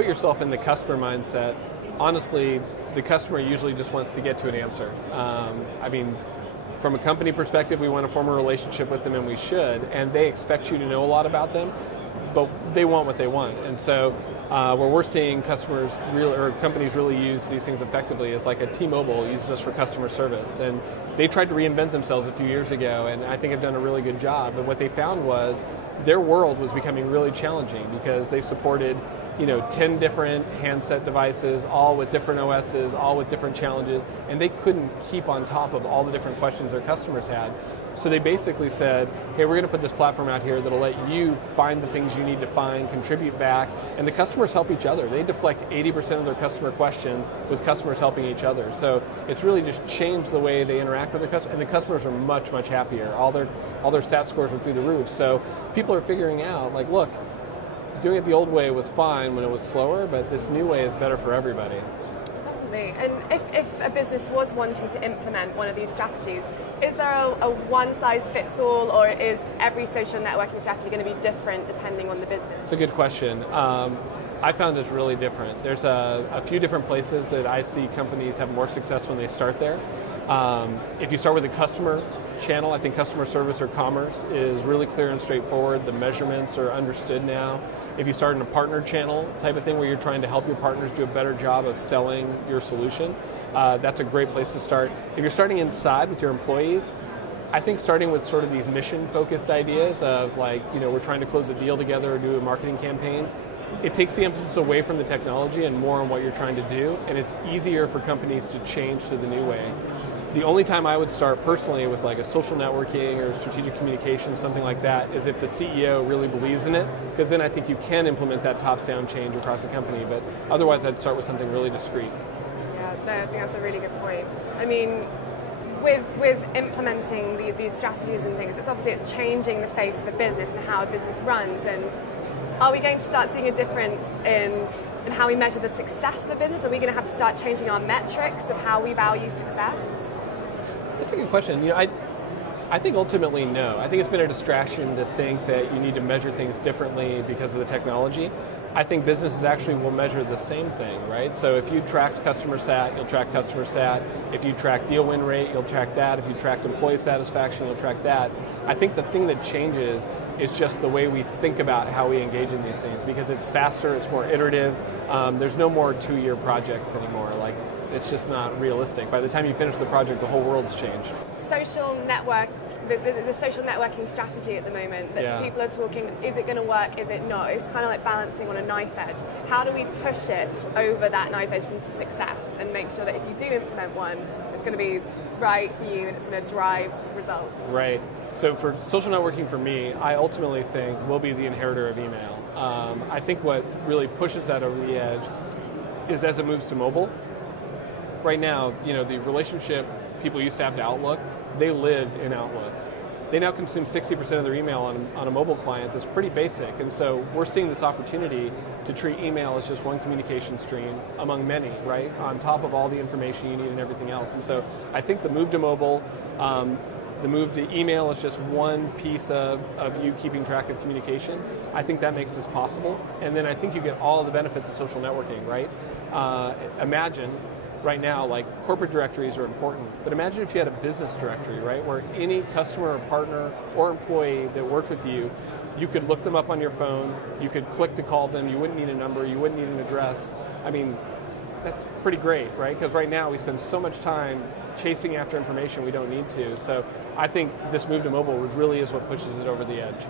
put yourself in the customer mindset, honestly, the customer usually just wants to get to an answer. I mean, from a company perspective, we want to form a relationship with them, and we should, and they expect you to know a lot about them, but they want what they want. And so where we're seeing customers or companies really use these things effectively is like a T-Mobile uses us for customer service. And they tried to reinvent themselves a few years ago, and I think have done a really good job. But what they found was their world was becoming really challenging because they supported 10 different handset devices, all with different OSs, all with different challenges, and they couldn't keep on top of all the different questions their customers had. So they basically said, hey, we're going to put this platform out here that'll let you find the things you need to find, contribute back, and the customers help each other. They deflect 80% of their customer questions with customers helping each other. So it's really just changed the way they interact with their customers, and the customers are much, much happier. All their stat scores are through the roof. So people are figuring out, like, look, doing it the old way was fine when it was slower, but this new way is better for everybody. Definitely. And if a business was wanting to implement one of these strategies, is there a one-size-fits-all, or is every social networking strategy going to be different depending on the business? It's a good question. I found it's really different. There's a few different places that I see companies have more success when they start there. If you start with a customer channel, I think customer service or commerce is really clear and straightforward. The measurements are understood now. If you start in a partner channel type of thing where you're trying to help your partners do a better job of selling your solution, that's a great place to start. If you're starting inside with your employees, I think starting with sort of these mission-focused ideas of like, we're trying to close a deal together or do a marketing campaign, it takes the emphasis away from the technology and more on what you're trying to do, and it's easier for companies to change to the new way. The only time I would start personally with like a social networking or strategic communication, something like that, is if the CEO really believes in it, because then I think you can implement that tops-down change across the company, but otherwise I'd start with something really discreet. Yeah, I think that's a really good point. I mean, with implementing these strategies and things, it's changing the face of a business and how a business runs, and are we going to start seeing a difference in how we measure the success of a business? Are we going to have to start changing our metrics of how we value success? That's a good question. I think ultimately no. I think it's been a distraction to think that you need to measure things differently because of the technology. I think businesses actually will measure the same thing, right? So if you tracked customer sat, you'll track customer sat. If you track deal win rate, you'll track that. If you tracked employee satisfaction, you'll track that. I think the thing that changes is just the way we think about how we engage in these things, because it's faster, it's more iterative. There's no more 2-year projects anymore. Like, it's just not realistic. By the time you finish the project, the whole world's changed. Social network, the social networking strategy at the moment that people are talking, is it going to work, is it not? It's kind of like balancing on a knife edge. How do we push it over that knife edge into success and make sure that if you do implement one, it's going to be right for you and it's going to drive results? Right. So for social networking, for me, I ultimately think we'll be the inheritor of email. I think what really pushes that over the edge is as it moves to mobile. Right now, the relationship people used to have to Outlook, they lived in Outlook. They now consume 60% of their email on a mobile client that's pretty basic. And so we're seeing this opportunity to treat email as just one communication stream among many, right? On top of all the information you need and everything else. And so I think the move to mobile, the move to email is just one piece of you keeping track of communication. I think that makes this possible. And then I think you get all of the benefits of social networking, right? Imagine, right now, like, corporate directories are important, but imagine if you had a business directory, right, where any customer or partner or employee that worked with you, you could look them up on your phone, you could click to call them, you wouldn't need a number, you wouldn't need an address. I mean, that's pretty great, right? Because right now we spend so much time chasing after information we don't need to. So I think this move to mobile really is what pushes it over the edge.